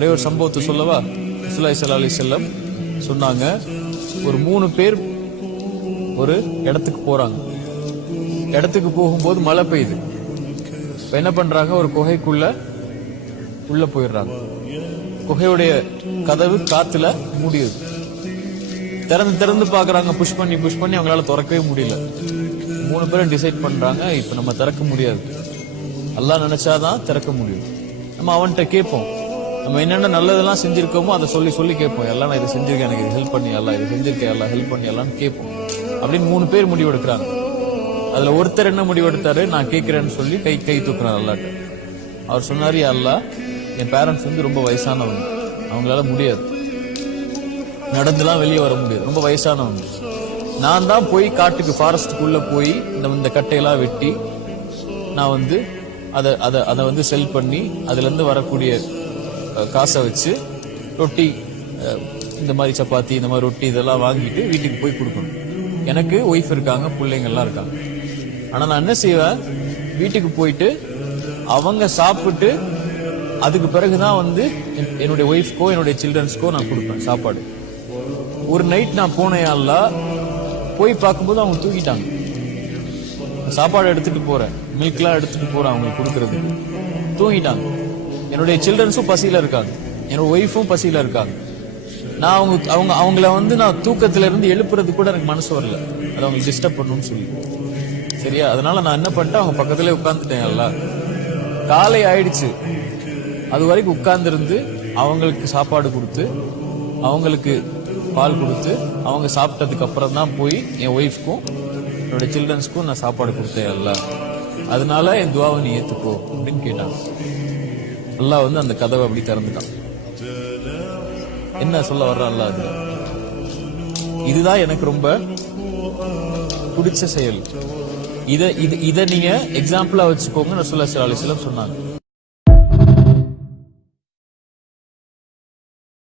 ஒரே ஒரு சம்பவத்தை சொல்லவா? ரசூலுல்லாஹி ஸல்லல்லாஹு அலைஹி வஸல்லம் சொன்னாங்க, ஒரு 3 பேர் ஒரு இடத்துக்கு போறாங்க. இடத்துக்கு போகும்போது மழை பெய்யுது. இப்ப என்ன பண்றாங்க, ஒரு குகைக்குள்ள உள்ள போயிடுறாங்க. குகையுடைய கதவு காத்துல மூடியது. திறந்து பாக்குறாங்க, புஷ் பண்ணி அவங்களால திறக்கவே முடியல. 3 பேரும் டிசைட் பண்றாங்க, இப்ப நம்ம திறக்க முடியாது, அல்லாஹ் நினைச்சாதான் திறக்க முடியும். நம்ம அவன்கிட்ட கேட்போம், நம்ம என்னென்ன நல்லதெல்லாம் செஞ்சிருக்கோமோ அதை சொல்லி கேட்போம். எல்லாம் நான் இதை செஞ்சிருக்கேன், எனக்கு இது ஹெல்ப் பண்ணி எல்லாம், இதை செஞ்சிருக்கேன் எல்லாம் ஹெல்ப் பண்ணி எல்லாம்னு கேட்போம். அப்படின்னு 3 பேர் முடிவெடுக்கிறாங்க. அதுல ஒருத்தர் என்ன முடிவெடுத்தாரு, நான் கேட்கிறேன்னு சொல்லி கை தூக்குறாரு அல்லாட்ட. அவர் சொன்னாரு, யா அல்லாஹ், என் பேரண்ட்ஸ் வந்து ரொம்ப வயசானவங்க, அவங்களால முடியாது, நடந்துலாம் வெளியே வர முடியாது, ரொம்ப வயசானவங்க. நான் தான் போய் காட்டுக்கு ஃபாரஸ்டுக்குள்ள போய் இந்த கட்டையெல்லாம் வெட்டி நான் வந்து அதை வந்து செல் பண்ணி அதுல இருந்து வரக்கூடிய காசை வச்சு ரொட்டி, இந்த மாதிரி சப்பாத்தி, இந்த மாதிரி ரொட்டி இதெல்லாம் வாங்கிட்டு வீட்டுக்கு போய் கொடுக்கணும். எனக்கு ஒய்ஃப் இருக்காங்க, பிள்ளைங்க எல்லாம் இருக்காங்க. ஆனா நான் என்ன செய்வேன், வீட்டுக்கு போயிட்டு அவங்க சாப்பிட்டு அதுக்கு பிறகுதான் வந்து என்னுடைய ஒய்ஃப்கோ என்னுடைய சில்ட்ரன்ஸ்க்கோ நான் கொடுப்பேன் சாப்பாடு. ஒரு நைட் நான் போனேன், அல்லாஹ், போய் பார்க்கும்போது அவங்க தூக்கிட்டாங்க. சாப்பாடு எடுத்துட்டு போறேன், மில்க்லாம் எடுத்துட்டு போறேன் அவங்களுக்கு கொடுக்கறது, தூங்கிட்டாங்க. என்னுடைய சில்ட்ரன்ஸும் பசியில இருக்காங்க, என்னோட ஒய்ஃபும் பசியில இருக்காங்க. நான் அவங்கள வந்து நான் தூக்கத்துல இருந்து எழுப்புறது கூட எனக்கு மனசு வரல, அது அவங்களுக்கு டிஸ்டர்ப் பண்ணணும்னு சொல்லி. சரியா? அதனால நான் என்ன பண்ணிட்டேன், அவங்க பக்கத்திலே உட்கார்ந்துட்டேன். எல்லாம் காலை ஆயிடுச்சு, அது வரைக்கும் உட்கார்ந்து இருந்து அவங்களுக்கு சாப்பாடு கொடுத்து அவங்களுக்கு பால் கொடுத்து அவங்க சாப்பிட்டதுக்கு அப்புறம் தான் போய் என் ஒய்ஃப்க்கும் என்னோட சில்ட்ரன்ஸ்க்கும் நான் சாப்பாடு கொடுத்தேன். எல்லாம் அதனால என் துவாவை நீ ஏத்துக்கோ அப்படின்னு கேட்டாங்க. அல்லாஹ் வந்து அந்த கதவை அப்படி திறந்துட்டான். என்ன சொல்ல வர்ற அல்லாஹ், அது இதுதான் எனக்கு ரொம்ப பிடிச்ச செயல். இத நீங்க எக்ஸாம்பிளா வச்சுக்கோங்க. ரசூலுல்லாஹி ஸல்லல்லாஹு அலைஹி வஸல்லம் சொன்னாங்க.